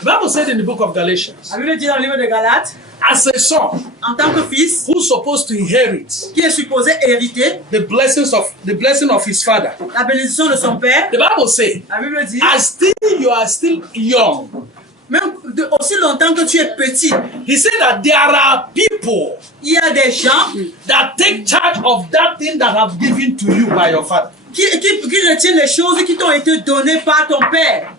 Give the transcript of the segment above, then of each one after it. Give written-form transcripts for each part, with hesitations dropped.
The Bible said in the book of Galatians, La Bible dit dans le livre de Galates, as a son en tant que fils, who's supposed to inherit qui est supposé hériter the blessing of his father, la bénédiction de son père, the Bible says, la Bible dit, as still you are still young, même aussi longtemps que tu es petit, he said that there are people il y a des gens that take charge of that thing that have given to you by your father. qui retiennent les choses qui t'ont été données par ton père.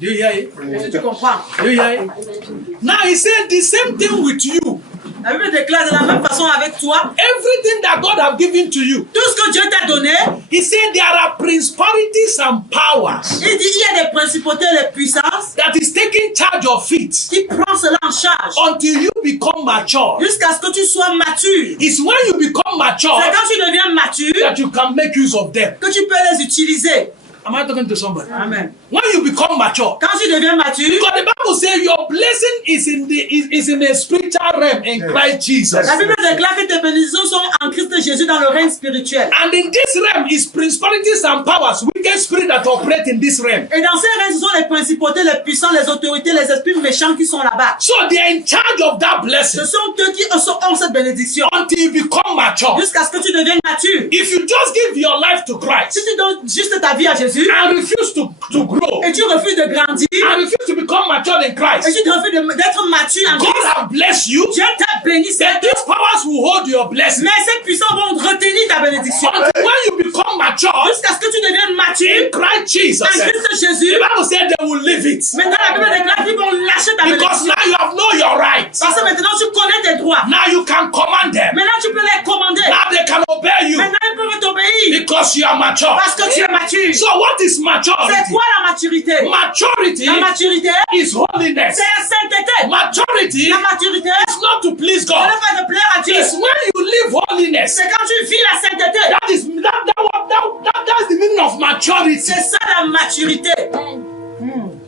Do you hear it? Est-ce que tu comprends? Do you hear it? Now he said the same thing with you. La Bible déclare de la même façon avec toi, Everything that God have given to you. tout ce que Dieu t'a donné, He said there are principalities and powers il dit il y a des principautés et des puissances that is taking charge of it qui prennent cela en charge until you become mature. jusqu'à ce que tu sois mature. It's when you become mature C'est quand tu deviens mature that you can make use of them. que tu peux les utiliser. Am I talking to somebody? Amen. When you become mature, Quand tu deviens mature, because the Bible says your blessing is in the spiritual realm in Christ Jesus. la Bible déclare que tes bénédictions sont en Christ Jésus dans le règne spirituel. And in this realm is principalities and powers, wicked spirits that operate in this realm. Et dans ces règnes, ce sont les principautés, les puissants, les autorités, les esprits méchants qui sont là-bas. So they are in charge of that blessing Ce sont eux qui ont cette bénédiction. until you become mature. Jusqu'à ce que tu deviennes mature. If you just give your life to Si Christ tu donnes juste ta vie à Jésus and refuse to grow et tu refuses de grandir and refuse to become mature in et Christ, tu refuses d'être mature en God Christ, have blessed you. Dieu t'a béni, Then these powers will hold your blessing mais ces puissants vont retenir ta bénédiction. until when you become mature Jusqu'à ce que tu deviennes mature in Christ Jesus. en Christ Jésus. The Bible said they will leave it Maintenant, la Bible déclare qu'ils vont lâcher ta because bénédiction. now you have know your rights. Parce que maintenant, tu connais tes droits. Now you can command them. Maintenant, tu peux les commander. Now they can obey you Maintenant, ils peuvent t'obéir. because you are mature. Parce que tu es mature. So what is C'est maturity? quoi la maturité? Maturity La maturité, is holiness. c'est la sainteté. Maturity La maturité, is not to please ce God. n'est pas de plaire à Dieu. It's when you live holiness. C'est quand tu vis la sainteté. That's the meaning of maturity. C'est ça la maturité.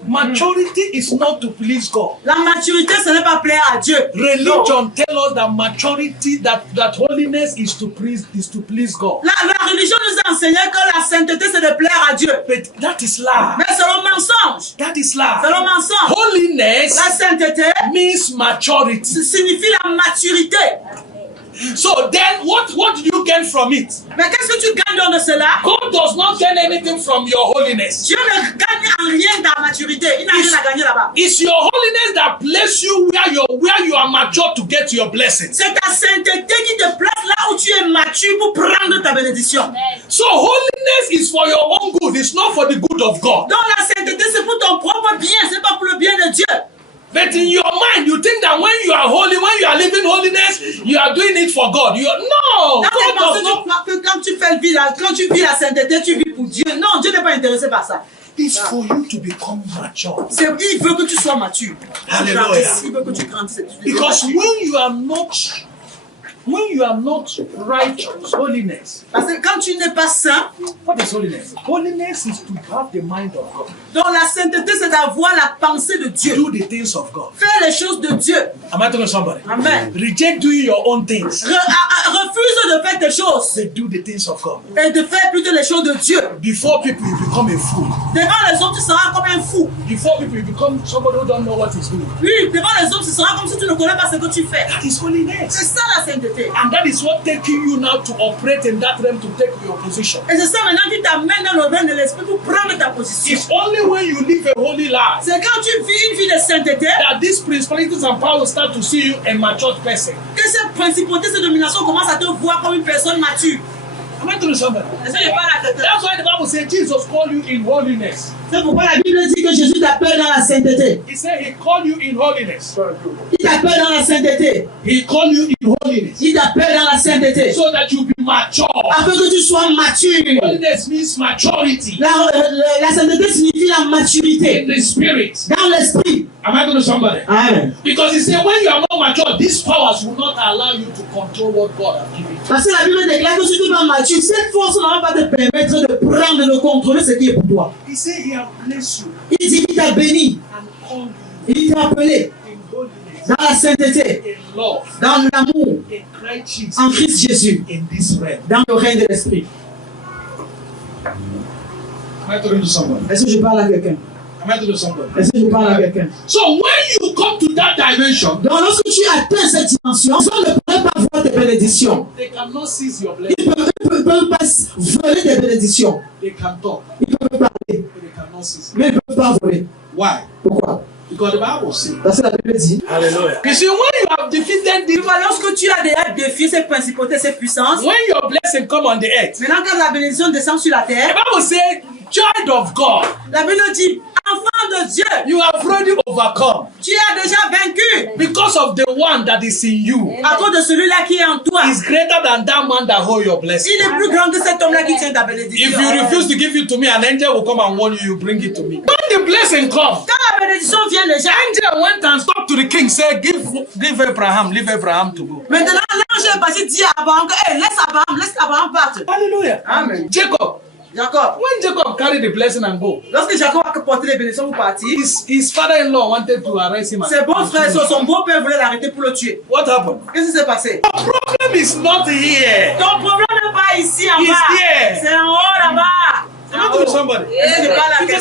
Maturity is not to please God. La maturité, ce n'est pas plaire à Dieu. Religion tells us that maturity, that holiness is to please God. La religion nous a enseigné que la sainteté, c'est de plaire à Dieu. But that is lie. Mais c'est le mensonge. That is C'est lie. le mensonge. Holiness La sainteté means maturity. signifie la maturité. So then what do you gain from it? Mais qu'est-ce que tu gagnes de cela? God does not gain anything from your holiness. Dieu ne gagne en rien ta maturité. Il n'a rien à gagner là-bas. It's your holiness that places you where you are mature to get your blessings. C'est ta sainteté qui te place là où tu es mature pour prendre ta bénédiction. So holiness is for your own good. It's not for the good of God. Donc la sainteté, c'est pour ton propre bien. C'est pas pour le bien de Dieu. But in your mind, you think that when you are holy, when you are living holiness, you are doing it for God. No, Dans tes God pensées, does not. tu crois que quand tu vis la sainteté, tu vis pour Dieu. Non, Dieu n'est pas intéressé par ça. It's for you to become mature. Il veut que tu sois mature. Hallelujah. Il veut que tu grandisses. Because when you are not righteous, holiness. Parce que quand tu n'es pas saint, What is holiness? Holiness is to have the mind of God. donc la sainteté, c'est d'avoir la pensée de Dieu. Do the things of God. Faire les choses de Dieu. Am I talking to somebody? Amen. Reject doing your own things. Refuse de faire tes choses But do the things of God. et de faire plutôt les choses de Dieu. Before people, you become a fool. Devant les autres, tu seras comme un fou. Before people, you become somebody who don't know what he's doing. Oui, devant les autres, tu seras comme si tu ne connais pas ce que tu fais. That is holiness. C'est ça la sainteté. And that is what taking you now to operate in that realm to take your position. Et c'est ça maintenant qui t'amène dans le règne de l'esprit pour prendre ta position. It's only when you live a holy life C'est quand tu vis une vie de sainteté that these principalities and powers start to see you a matured person. que ces principautés, ces dominations commencent à te voir comme une personne mature. Am I telling somebody? Est-ce que je parle à quelqu'un? That's why the Bible says Jesus called you in holiness. C'est pourquoi la Bible dit que Jésus t'appelle dans la sainteté. He said he called you in holiness. Il t'appelle dans la sainteté. He called you in holiness Il t'appelle dans la sainteté. so that you be mature. Afin que tu sois mature. Holiness means maturity La sainteté signifie la maturité in the spirit. dans l'esprit. Am I going to somebody? Amen. Because he said when you are not mature, these powers will not allow you to control what God has given you. Parce que la Bible déclare que si tu es pas mature, cette force ne va pas te permettre de prendre, de contrôler ce qui est pour toi. He said he has blessed you Il dit qu'il t'a béni. and called Il t'a appelé you in holiness, dans la sainteté, in love, dans l'amour, in Christ Jesus, en Christ Jésus, in this realm. dans le règne de l'esprit. Am I talking to somebody? Est-ce que je parle à quelqu'un? Am I talking to somebody? Est-ce que je parle à quelqu'un? So when you come to that dimension, Donc, lorsque tu atteins cette dimension, les gens ne pourraient pas voir tes bénédictions. they cannot seize your blessing. Ils ne peuvent pas voler tes bénédictions. They can talk, Ils peuvent parler, but they cannot seize. mais ils ne peuvent pas voler. Why? Pourquoi? Because the Bible says. Parce que la Bible dit, Hallelujah. You see, when you have defeated Tu the, vois, lorsque tu as déjà défié ces principautés, ces puissances, when your blessing come on the earth, maintenant quand la bénédiction descend sur la the terre, Bible says, child of God, la Bible dit, enfant de Dieu, you have already overcome tu as déjà vaincu because of the one that is in you. à cause de celui-là qui est en toi. Is greater than that man that hold your blessing. Il est plus grand que cet homme-là qui tient ta If bénédiction. you refuse to give it to me, an angel will come and warn you. You bring it to me. When the blessing comes, Quand la bénédiction vient déjà, angel went and spoke to the king. Said, give Abraham, leave Abraham to go. maintenant l'ange est passé dire à Abraham que hey, laisse Abraham partir. Hallelujah. Amen. Jacob, Jacob, when Jacob carried the blessing and go, lorsque Jacob a porté les bénédictions pour partir, his father-in-law wanted to arrest him. ses bons frères, son beau-père voulait l'arrêter pour le tuer. What happened? Qu'est-ce qui s'est passé? The problem is not here. Ton problème n'est pas ici en It's bas, here. c'est en haut là-bas. Am I talking to somebody? Est-ce que je parle à quelqu'un?